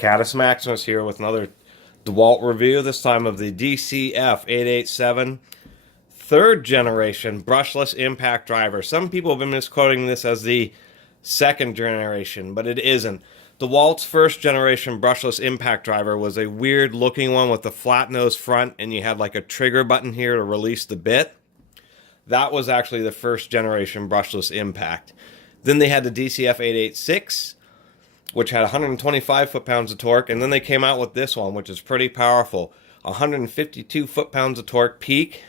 Caddis Maximus here with another DeWalt review, this time of the DCF887 third generation brushless impact driver. Some people have been misquoting this as the second generation, but it isn't. DeWalt's first generation brushless impact driver was a weird looking one with a flat nose front, and you had like a trigger button here to release the bit. That was actually the first generation brushless impact. Then they had the DCF886, which had 125 foot-pounds of torque, and then they came out with this one, which is pretty powerful. 152 foot-pounds of torque peak.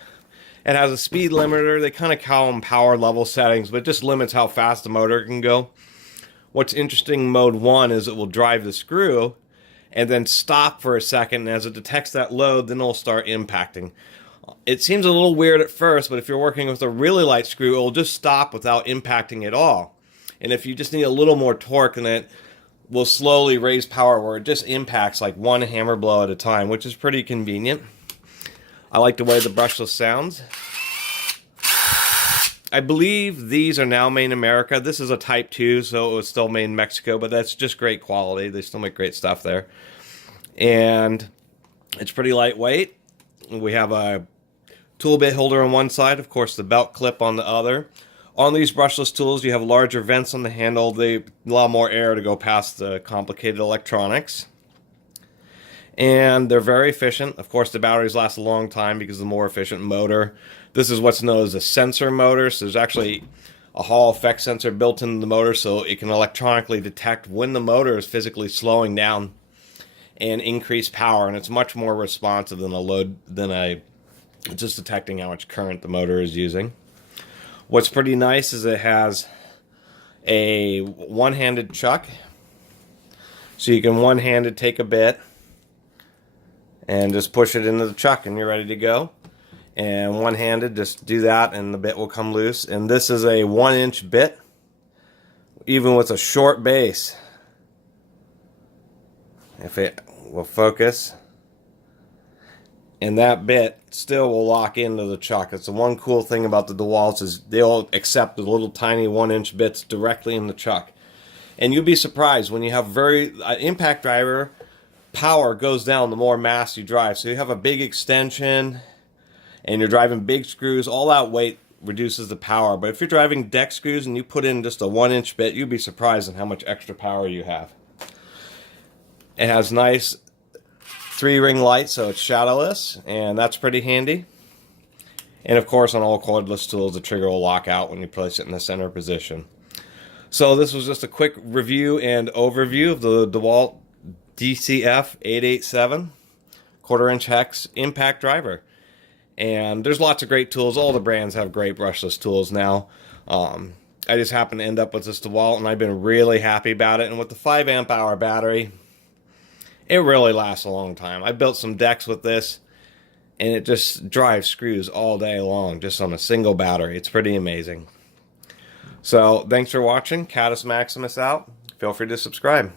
It has a speed limiter. They kind of call them power level settings, but it just limits how fast the motor can go. What's interesting, mode 1 is it will drive the screw and then stop for a second, and as it detects that load, then it'll start impacting. It seems a little weird at first, but if you're working with a really light screw, it'll just stop without impacting at all. And if you just need a little more torque, then it will slowly raise power where it just impacts like one hammer blow at a time, which is pretty convenient. I like the way the brushless sounds. I believe these are now made in America. This is a Type 2, so it was still made in Mexico, but that's just great quality. They still make great stuff there. And it's pretty lightweight. We have a tool bit holder on one side, of course the belt clip on the other. On these brushless tools, you have larger vents on the handle. They allow more air to go past the complicated electronics. And they're very efficient. Of course, the batteries last a long time because of the more efficient motor. This is what's known as a sensor motor. So there's actually a Hall effect sensor built into the motor, so it can electronically detect when the motor is physically slowing down and increase power. And it's much more responsive than just detecting how much current the motor is using. What's pretty nice is it has a one-handed chuck. So you can one-handed take a bit and just push it into the chuck and you're ready to go. And one-handed, just do that and the bit will come loose. And this is a 1-inch bit, even with a short base. If it will focus. And that bit still will lock into the chuck. It's the one cool thing about the DeWalt's is they'll accept the little tiny 1-inch bits directly in the chuck. And you'll be surprised when you have impact driver, power goes down the more mass you drive. So you have a big extension and you're driving big screws, all that weight reduces the power. But if you're driving deck screws and you put in just a 1-inch bit, you'd be surprised at how much extra power you have. It has nice 3-ring light, so it's shadowless, and that's pretty handy. And of course, on all cordless tools, the trigger will lock out when you place it in the center position. So this was just a quick review and overview of the DeWalt DCF887 1/4-inch hex impact driver. And there's lots of great tools. All the brands have great brushless tools now. I just happened to end up with this DeWalt, and I've been really happy about it. And with the 5 amp hour battery, it really lasts a long time. I built some decks with this, and it just drives screws all day long, just on a single battery. It's pretty amazing. So, thanks for watching. Caddis Maximus out. Feel free to subscribe.